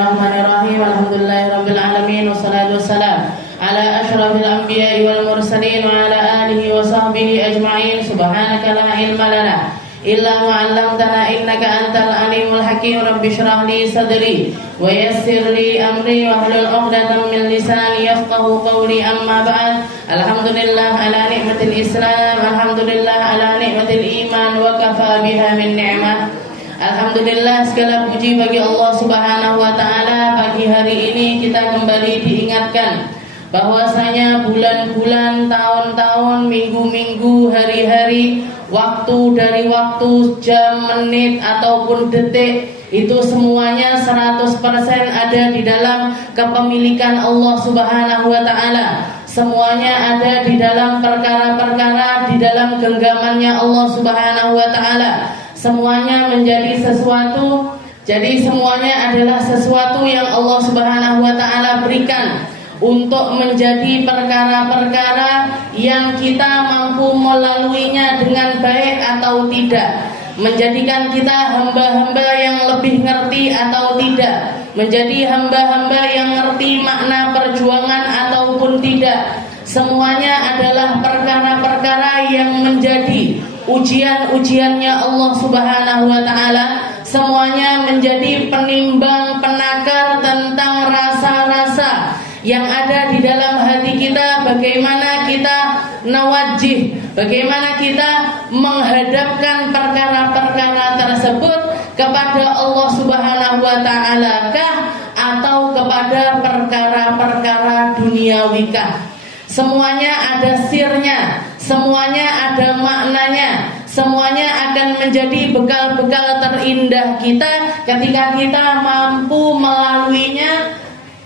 Bismillahirrahmanirrahim. Alhamdulillahirabbil alamin wassalatu wassalam ala asyrafil anbiya'i wal mursalin wa ala alihi wa sahbihi ajma'in. Subhanaka la ilma lana illa ma 'allamtana innaka antal alimul hakim. Rabbi shrah li sadri wa yassir li amri wa hlul 'uqdatam min lisani yafqahu qawli. Amma ba'd. Alhamdulillah ala ni'matil Islam, alhamdulillah ala ni'matil iman, wa kafa biha min ni'mah. Alhamdulillah, segala puji bagi Allah Subhanahu wa taala. Pagi hari ini kita kembali diingatkan bahwasanya bulan-bulan, tahun-tahun, minggu-minggu, hari-hari, waktu dari waktu, jam, menit ataupun detik, itu semuanya 100% ada di dalam kepemilikan Allah Subhanahu wa taala. Semuanya ada di dalam perkara-perkara di dalam genggamannya Allah Subhanahu wa taala. Semuanya menjadi sesuatu, jadi semuanya adalah sesuatu yang Allah Subhanahu wa taala berikan untuk menjadi perkara-perkara yang kita mampu melaluinya dengan baik atau tidak, menjadikan kita hamba-hamba yang lebih ngerti atau tidak, menjadi hamba-hamba yang ngerti makna perjuangan ataupun tidak. Semuanya adalah perkara-perkara yang menjadi ujian-ujiannya Allah Subhanahu wa taala. Semuanya menjadi penimbang, penakar tentang rasa-rasa yang ada di dalam hati kita, bagaimana kita nawajih, bagaimana kita menghadapkan perkara-perkara tersebut kepada Allah Subhanahu wa taala kah atau kepada perkara-perkara duniawikah. Semuanya ada sirnya, semuanya ada maknanya, semuanya akan menjadi bekal-bekal terindah kita ketika kita mampu melaluinya.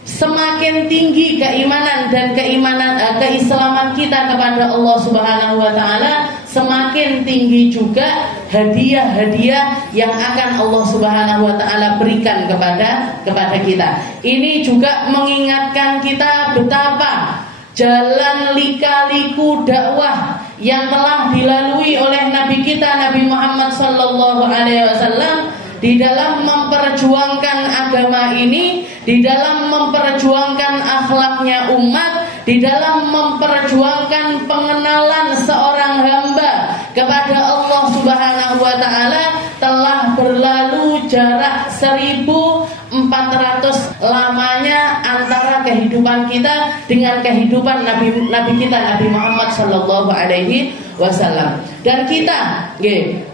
Semakin tinggi keimanan dan keislaman kita kepada Allah Subhanahu wa taala, semakin tinggi juga hadiah-hadiah yang akan Allah Subhanahu wa taala berikan kepada kita. Ini juga mengingatkan kita betapa jalan lika-liku dakwah yang telah dilalui oleh Nabi kita Nabi Muhammad sallallahu alaihi wasallam di dalam memperjuangkan agama ini, di dalam memperjuangkan akhlaknya umat, di dalam memperjuangkan pengenalan seorang hamba kepada Allah Subhanahu wa taala, telah berlalu jarak 1400 lamanya antara kehidupan kita dengan kehidupan Nabi kita Nabi Muhammad sallallahu alaihi wasallam. Dan kita,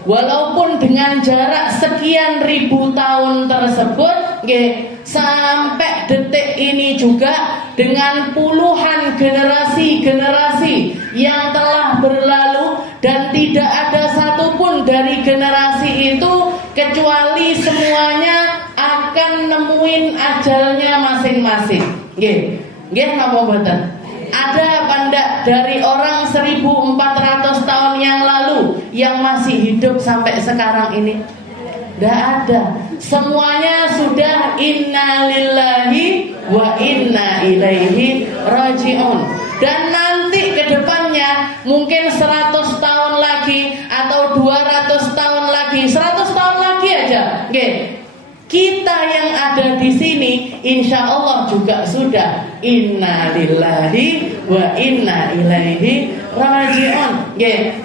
walaupun dengan jarak sekian ribu tahun tersebut, sampai detik ini juga dengan puluhan generasi-generasi yang telah berlalu, dan tidak ada satupun dari generasi itu kecuali semuanya akan nemuin ajalnya masing-masing. Napa mboten? Ada apa ndak dari orang 1400 tahun yang lalu yang masih hidup sampai sekarang ini? Tidak ada. Semuanya sudah inna lillahi wa inna ilaihi raji'un. Dan nanti ke depannya mungkin 100 tahun lagi atau 200 tahun lagi, 100 tahun lagi aja, kita yang ada di sini insya Allah juga sudah inna lillahi wa inna ilaihi raji'un.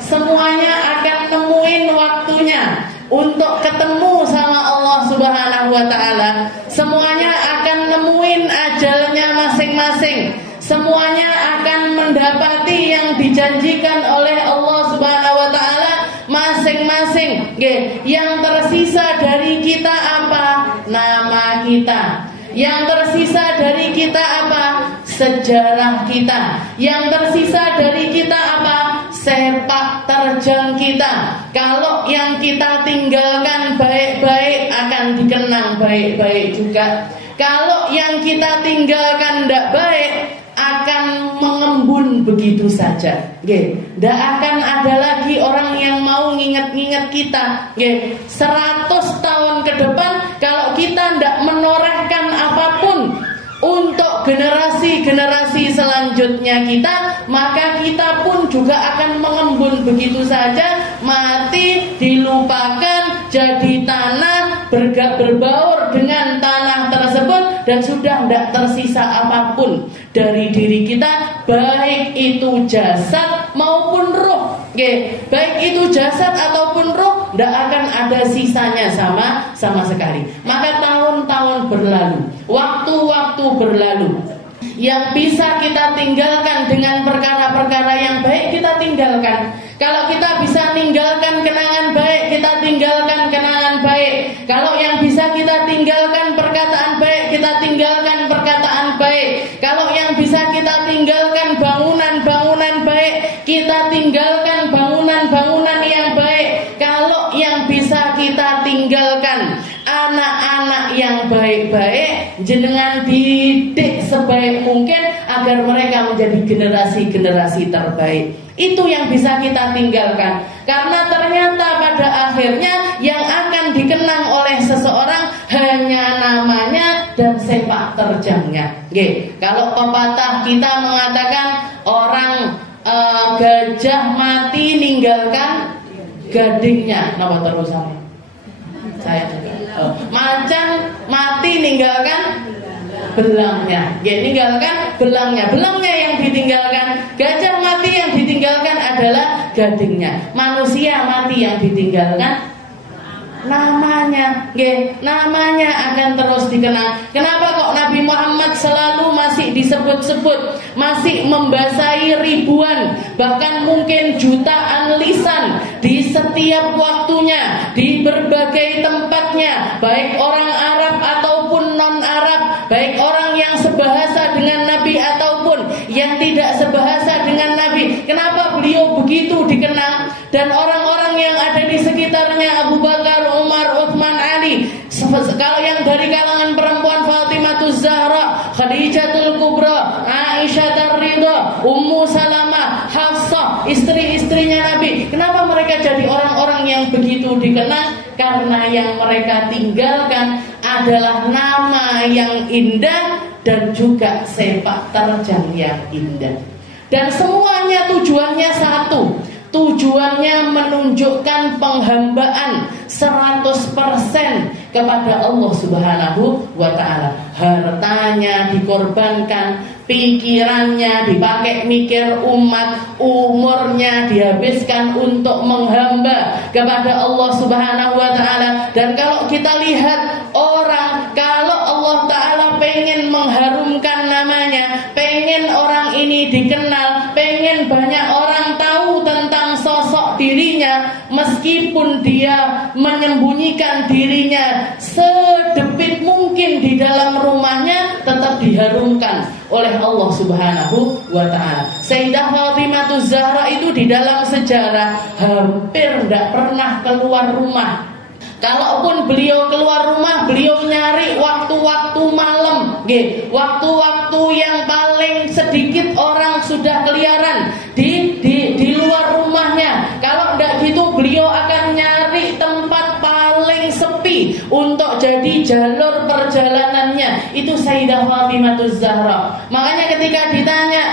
Semuanya akan nemuin waktunya untuk ketemu sama Allah Subhanahu wa taala. Semuanya akan nemuin ajalnya masing-masing. Semuanya akan mendapati yang dijanjikan oleh Allah Subhanahu wa taala masing-masing. Yang tersisa dari kita apa? Nama kita. Yang tersisa dari kita apa? Sejarah kita. Yang tersisa dari kita apa? Sepak terjang kita. Kalau yang kita tinggalkan baik-baik akan dikenang baik-baik juga. Kalau yang kita tinggalkan tidak baik akan mengembun begitu saja. Tidak akan ada lagi orang yang mau nginget-nginget kita. 100 tahun ke depan kalau kita tidak menorehkan apapun untuk generasi-generasi selanjutnya kita, maka kita pun juga akan mengembun begitu saja, mati, dilupakan, jadi tanah, berbaur dengan tanah tersebut. tersebut dan sudah tidak tersisa apapun dari diri kita, baik itu jasad maupun roh. Baik itu jasad ataupun roh, tidak akan ada sisanya sama sekali. Maka tahun-tahun berlalu, waktu-waktu berlalu, yang bisa kita tinggalkan dengan perkara-perkara yang baik kita tinggalkan. Kalau kita bisa tinggalkan kenangan baik, kita tinggalkan kenangan baik. Kalau yang bisa kita tinggalkan perkataan baik, kita tinggalkan perkataan baik. Kalau yang bisa kita tinggalkan bangunan-bangunan baik, kita tinggalkan bangunan-bangunan yang baik. Kalau yang bisa kita tinggalkan anak-anak yang baik-baik, jenengan didik sebaik mungkin agar mereka menjadi generasi-generasi terbaik. Itu yang bisa kita tinggalkan. Karena ternyata pada akhirnya yang akan dikenang oleh seseorang hanya namanya dan sepak terjangnya. Kalau pepatah kita mengatakan orang gajah mati ninggalkan gadingnya. Napa terusan? Saya juga. Macan mati ninggalkan belangnya. Ninggalkan belangnya. Belangnya yang ditinggalkan. Gajah mati yang ditinggalkan adalah gadingnya. Manusia mati yang ditinggalkan namanya. Namanya akan terus dikenang. Kenapa kok Nabi Muhammad selalu masih disebut-sebut, masih membasahi ribuan, bahkan mungkin jutaan lisan di setiap waktunya, di berbagai tempatnya, baik orang Arab ataupun non-Arab, baik orang yang sebahasa dengan Nabi ataupun yang tidak sebahasa dengan Nabi. Kenapa beliau begitu dikenang? Dan orang-orang yang ada di sekitarnya, Abu Bakar, Umar, Uthman, Ali, kalau yang dari kalangan perempuan, Fatimatuz Zahra, Khadijatul Kubra, Aisyah Ridha, Ummu Salamah, Hafsah, istri-istrinya Nabi. Kenapa mereka jadi orang-orang yang begitu dikenang? Karena yang mereka tinggalkan adalah nama yang indah dan juga sepak terjang yang indah. Dan semuanya tujuannya satu. Tujuannya menunjukkan penghambaan 100% kepada Allah Subhanahu wa ta'ala. Hartanya dikorbankan, pikirannya dipakai mikir umat, umurnya dihabiskan untuk menghamba kepada Allah Subhanahu wa ta'ala. Dan kalau kita lihat orang, kalau Allah ta'ala pengen mengharumkan namanya, pengen orang ini dikenal, pengen banyak orang tahu tentang sosok dirinya, meskipun dia menyembunyikan dirinya sedepit mungkin di dalam rumahnya, tetap diharumkan oleh Allah Subhanahu wa ta'ala. Sayyidah Fatimatuz Zahra itu di dalam sejarah hampir tidak pernah keluar rumah. Kalaupun beliau keluar rumah, beliau nyari waktu-waktu malam, waktu-waktu yang paling sedikit orang sudah keliaran di luar rumahnya. Kalau tidak gitu, beliau akan nyari tempat paling sepi untuk jadi jalur perjalanannya. Itu Sayyidah Fatimatuz Zahra. Makanya ketika ditanya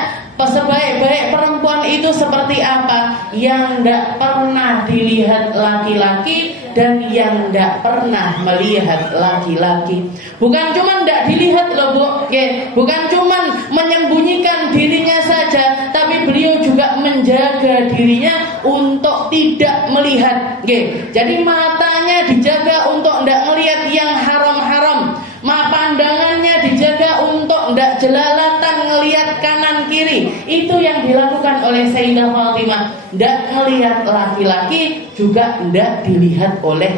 sebaik-baik perempuan itu seperti apa, yang tidak pernah dilihat laki-laki dan yang tidak pernah melihat laki-laki. Bukan cuma tidak dilihat loh Bu, bukan cuma menyembunyikan dirinya saja, tapi beliau juga menjaga dirinya untuk tidak melihat. Jadi matanya dijaga untuk tidak melihat yang haram-haram, pandangannya dijaga untuk tidak jelalatan ngelihat kanan kiri. Itu yang dilakukan oleh Sayyidah Fatimah. Tidak melihat laki-laki, juga tidak dilihat oleh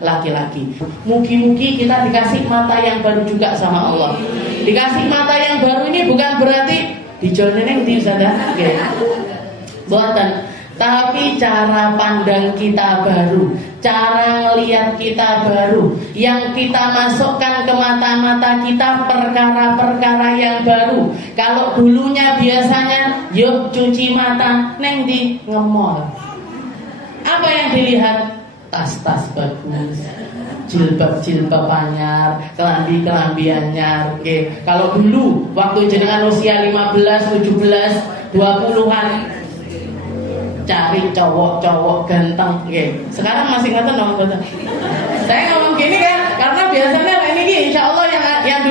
laki-laki. Mugi-mugi kita dikasih mata yang baru juga sama Allah. Dikasih mata yang baru ini bukan berarti dijoneng di sana, buatan. Tapi cara pandang kita baru, cara ngelihat kita baru, yang kita masukkan ke mata-mata kita perkara-perkara yang baru. Kalau dulunya biasanya yuk cuci mata neng di nge-mall, apa yang dilihat? Tas-tas bagus, jilbab-jilbab anyar, kelambi-kelambi anyar. Kalau dulu waktu jenengan usia 15, 17, 20-an cari cowok-cowok ganteng, Sekarang masih ngeten dong, betul. Saya ngomong gini kan, karena biasanya ini insya Allah yang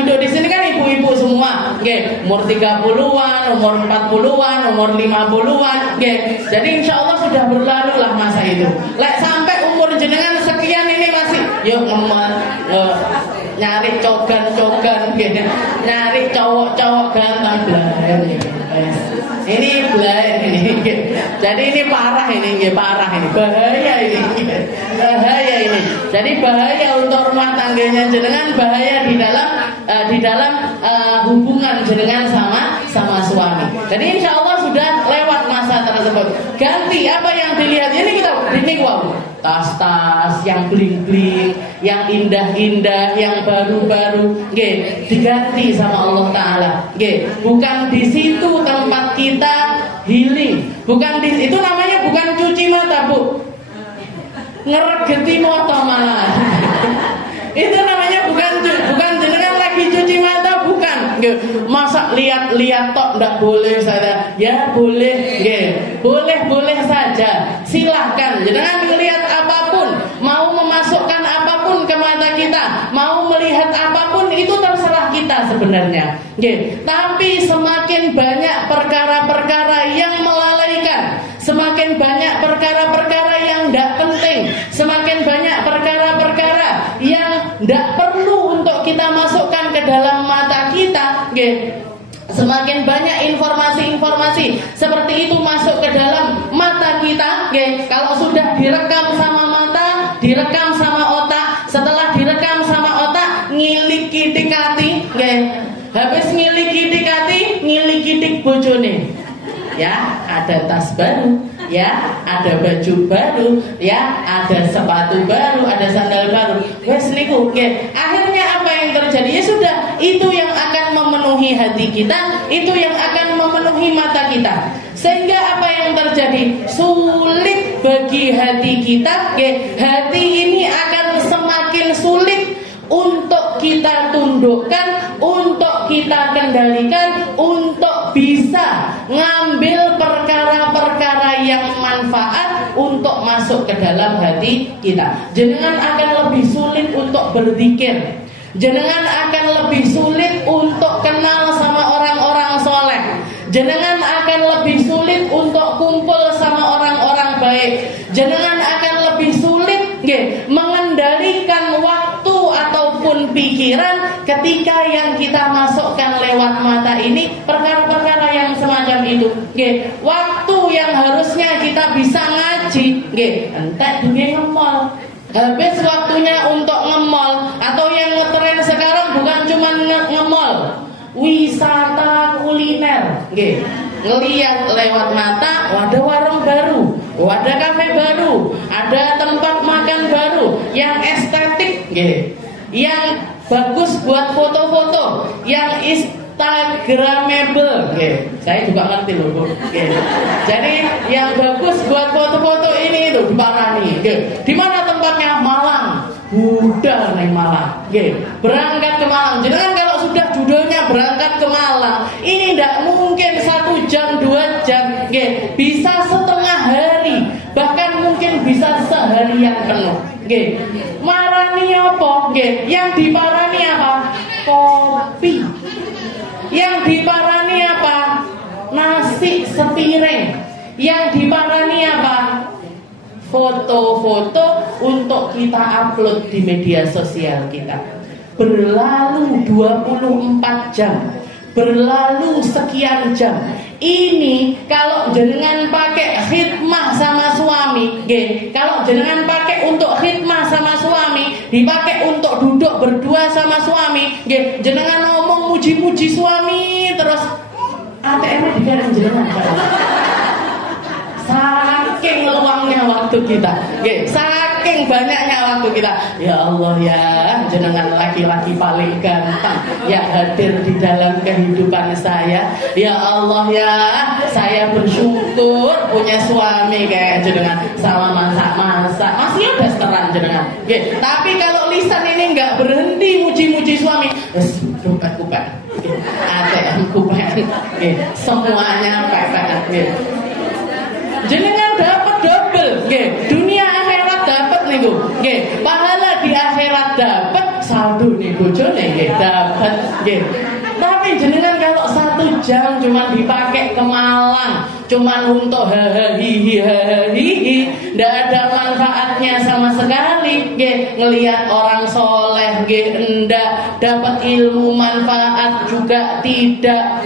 nggih, umur 30-an, umur 40-an, umur 50-an, nggih. Jadi insyaallah sudah berlalu lah masa itu. Lek sampai umur jenengan sekian ini masih yuk nyari cogan-cogan gitu. Nyari cowok-cowok ganteng blaen. Ini blaen ini. Jadi ini parah ini, parah ini. Bahaya ini. Bahaya ini. Jadi bahaya untuk rumah tangganya jenengan, bahaya di dalam hubungan jenengan sama suami. Jadi insya Allah sudah lewat masa tersebut. Ganti apa yang dilihat ini wow. Tas-tas yang bling-bling, yang indah-indah, yang baru-baru, nggih, diganti sama Allah Taala. Nggih, bukan di situ tempat kita healing. Bukan di itu namanya bukan cuci mata, Bu. Ngeregeti mata malah. Itu namanya bukan jenengan lagi cuci mata, bukan. Nggih, masa lihat tok ndak boleh saya. Ya boleh, nggih. Boleh saja. Silahkan jenengan melihat apapun, mau memasukkan apapun ke mata kita, mau melihat apapun itu terserah kita sebenarnya. Nggih. Tapi semakin banyak perkara-perkara yang melalaikan, semakin banyak perkara-perkara yang tidak penting, semakin banyak perkara-perkara yang tidak perlu untuk kita masukkan ke dalam mata kita, nggih. Semakin banyak informasi-informasi seperti itu masuk ke dalam mata kita, nggih. Kalau sudah direkam sama mata, direkam sama otak, setelah direkam sama otak, ngilik-kidik hati, nggih. Habis ngilik-kidik hati, ngilik-kidik bojone. Ya, ada tas baru, ya, ada baju baru, ya, ada sepatu baru, ada sandal baru. Wes niku, okay. Akhirnya apa yang terjadi? Ya sudah, itu yang akan memenuhi hati kita, itu yang akan memenuhi mata kita. Sehingga apa yang terjadi? Sulit bagi hati kita, okay. Hati ini akan semakin sulit untuk kita tundukkan, untuk kita kendalikan, untuk bisa ngambil perkara-perkara yang manfaat untuk masuk ke dalam hati kita. Jenengan akan lebih sulit untuk berzikir. Jenengan akan lebih sulit untuk kenal sama orang-orang soleh. Jenengan akan lebih sulit untuk kumpul sama orang-orang baik. Jenengan akan lebih sulit mengendalikan waktu ataupun pikiran ketika yang kita masukkan lewat mata ini perkara-perkara yang semacam itu. Waktu yang harusnya kita bisa ngaji, entek duwe ngemol. Habis waktunya untuk ngemol, atau yang ngetren sekarang bukan cuma ngemol, wisata kuliner, ngelihat lewat mata, ada warung baru, ada kafe baru, ada tempat makan baru yang estetik, yang bagus buat foto-foto, yang instagramable, saya juga ngerti loh, Bu. Jadi yang bagus buat foto-foto ini itu diparani, di mana tempatnya? Malang. Udah nih Malang, berangkat ke Malang. Jangan kalau sudah judulnya berangkat ke Malang, ini tidak mungkin 1 jam 2 jam, bisa setengah hari, bahkan mungkin bisa seharian penuh. Marani apa? Yang diparani apa? Kopi. Yang diparani apa? Nasi sepiring. Yang diparani apa? Foto-foto untuk kita upload di media sosial kita. Berlalu 24 jam, berlalu sekian jam. Ini kalau jenengan pakai khidmah sama suami, kalau jenengan pakai untuk khidmah sama suami, dipakai untuk duduk berdua sama suami, jenengan ngomong muji-muji suami terus ATM dikirim jenengan. Saking luangnya waktu kita, saking banyaknya waktu kita. Ya Allah ya, jenengan laki-laki paling ganteng yang hadir di dalam kehidupan saya. Ya Allah ya, saya bersyukur punya suami kayak jenengan, sama masak-masak. Masih ada seteran jenengan. Tapi kalau lisan ini nggak berhenti muji-muji suami, kupet-kupet, ATM kupet, semuanya pepet. Jenengan dapat double, dunia akhirat dapat nih Bu, pahala di akhirat dapat, saldo nih bojone dapat, tapi jenengan kalau jam cuman dipakai ke Malang, cuman untuk hahaha, ndak ada manfaatnya sama sekali. Ngelihat orang soleh, ndak dapat ilmu manfaat juga tidak.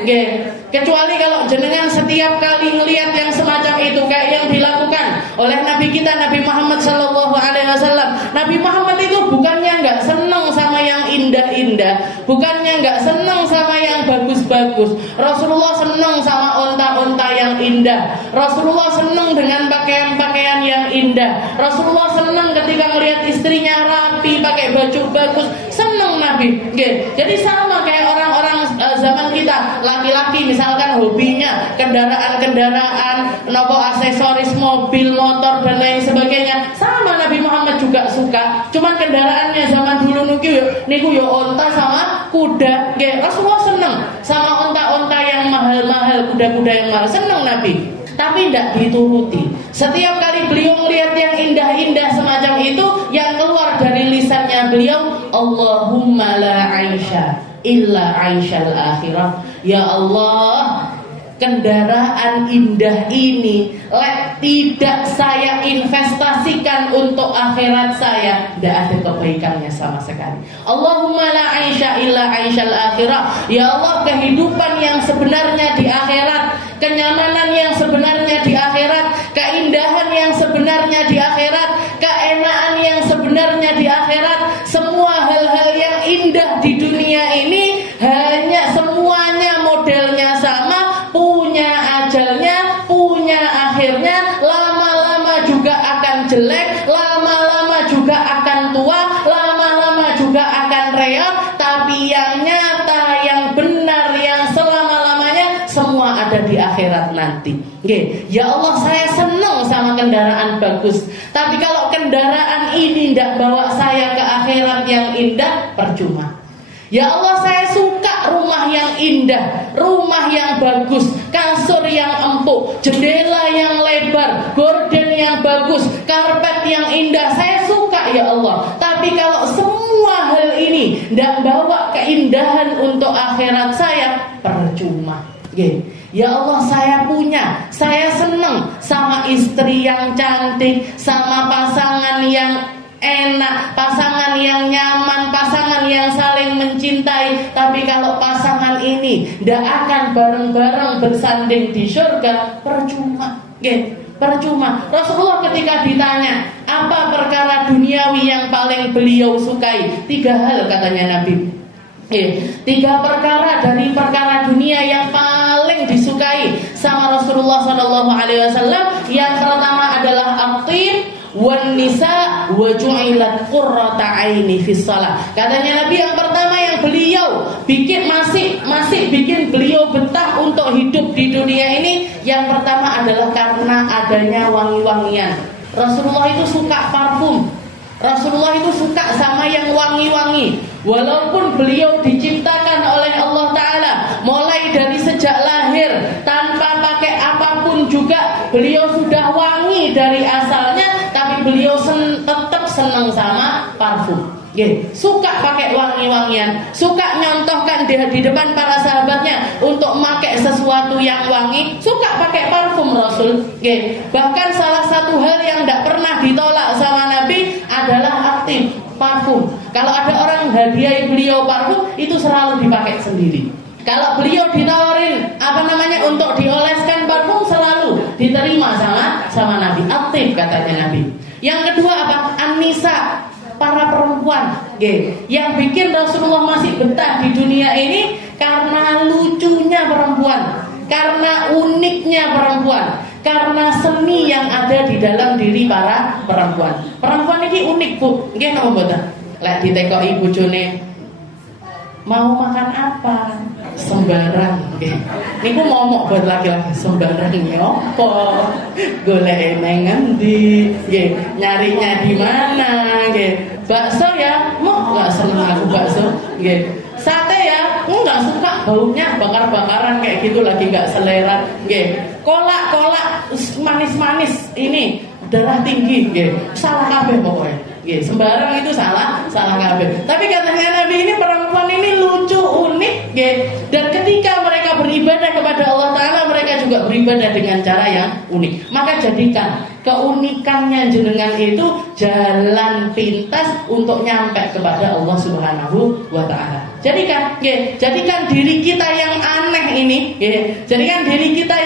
Kecuali kalau jenengan setiap kali ngelihat yang semacam itu kayak yang dilakukan oleh Nabi kita Nabi Muhammad Sallallahu Alaihi Wasallam. Nabi Muhammad itu bukannya nggak seneng sama yang indah-indah, bukannya nggak seneng sama yang bagus-bagus. Rasulullah seneng sama onta-onta yang indah. Rasulullah seneng dengan pakaian-pakaian yang indah. Rasulullah seneng ketika melihat istrinya rapi pakai baju bagus. Seneng Nabi. Jadi sama kayak orang-orang zaman kita, laki-laki misalkan hobinya kendaraan-kendaraan, nopo aksesoris mobil, motor dan lain sebagainya. Sama Nabi Muhammad juga suka. Cuman kendaraannya zaman dulu niku yo onta sama kuda. Rasulullah seneng sama onta-onta yang mahal-mahal, kuda-kuda yang mahal. Seneng Nabi. Tapi tidak dituruti. Setiap kali beliau melihat yang indah-indah semacam itu, yang keluar dari lisannya beliau, Allahumma la aisha illa aishal akhirah. Ya Allah, kendaraan indah ini tidak saya investasikan untuk akhirat saya, tidak ada kebaikannya sama sekali. Allahumma la aisha illa aishal akhirah. Ya Allah, kehidupan yang sebenarnya di akhirat, kenyamanan yang sebenarnya di akhirat, keindahan yang sebenarnya di akhirat, keenaan yang sebenarnya di akhirat, semua hal-hal yang indah di dunia ini hanya semuanya modelnya sama, punya ajalnya, punya akhirnya, lama-lama juga akan jelek, lama-lama juga akan tua, lama-lama juga akan reot. Tapi yang nyata, yang benar, yang selama-lamanya semua ada di akhirat nanti. Ya Allah, saya senang sama kendaraan bagus, tapi kalau kendaraan ini tidak bawa saya ke akhirat yang indah, percuma. Ya Allah, saya suka rumah yang indah, rumah yang bagus, kasur yang empuk, jendela yang lebar, gorden yang bagus, karpet yang indah. Saya suka ya Allah. Tapi kalau semua hal ini tidak bawa keindahan untuk akhirat saya, percuma. Ya Allah, saya senang sama istri yang cantik, sama pasangan yang enak, pasangan yang nyaman, pasangan yang saling mencintai. Tapi kalau pasangan ini tidak akan bareng-bareng bersanding di surga, percuma. Percuma. Rasulullah ketika ditanya apa perkara duniawi yang paling beliau sukai, 3 hal katanya Nabi. 3 perkara dari perkara dunia yang paling disukai sama Rasulullah SAW. Yang pertama adalah at-tib wan nisa wa ju'ilat qurrata aini fis shalah. Katanya Nabi yang pertama yang beliau bikin masih bikin beliau betah untuk hidup di dunia ini, yang pertama adalah karena adanya wangi-wangian. Rasulullah itu suka parfum. Rasulullah itu suka sama yang wangi-wangi. Walaupun beliau diciptakan oleh Allah Ta'ala mulai dari sejak lahir, tanpa pakai apapun juga beliau sudah wangi dari asalnya, tapi beliau tetap senang sama parfum. Suka pakai wangi-wangian, suka nyontohkan di depan para sahabatnya untuk memakai sesuatu yang wangi, suka pakai parfum Rasul. Bahkan salah satu hal yang tidak pernah ditolak sama Nabi adalah aktif parfum. Kalau ada orang hadiah beliau parfum, itu selalu dipakai sendiri. Kalau beliau ditawarin untuk dioleskan parfum, selalu diterima sama Nabi. Aktif katanya Nabi. Yang kedua apa? An-nisa, para perempuan. Yang bikin Rasulullah masih betah di dunia ini karena lucunya perempuan, karena uniknya perempuan, karena seni yang ada di dalam diri para perempuan. Perempuan ini unik, Bu. Nggih napa mboten? Lek ditekoki bojone mau makan apa? Sembarang. Niku momok buat laki-laki, sembarang nyopo, golek nang ngendi, nyarinya di mana, bakso ya, mau nggak seneng aku bakso, sate ya, nggak suka baunya bakar-bakaran kayak gitu, lagi nggak selera, kolak manis-manis ini darah tinggi, salah kabeh pokoknya. Sembarang itu salah kabeh. Tapi katanya Nabi ini perempuan ini lucu, unik, dan ketika mereka beribadah beribadah dengan cara yang unik. Maka jadikan keunikannya jenengan itu jalan pintas untuk nyampe kepada Allah Subhanahu wa taala. Jadikan diri kita yang aneh ini, jadikan diri kita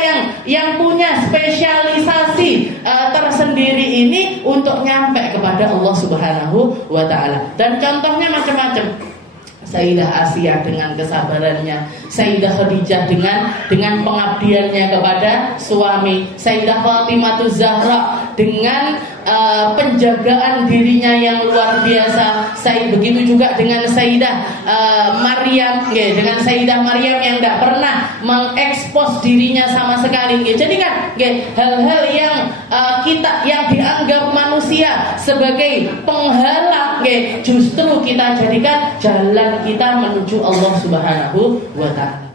yang punya spesialisasi tersendiri ini untuk nyampe kepada Allah Subhanahu wa taala. Dan contohnya macam-macam. Sayyidah Asia dengan kesabarannya, Sayyidah Khadijah dengan pengabdiannya kepada suami, Sayyidah Fatimah Zahra dengan penjagaan dirinya yang luar biasa. Begitu juga dengan Sayyidah Maryam, dengan Sayyidah Maryam yang tidak pernah mengekspos dirinya sama sekali. Jadi kan hal-hal yang yang dianggap manusia sebagai penghalang, justru kita jadikan jalan kita menuju Allah Subhanahu wa ta'ala.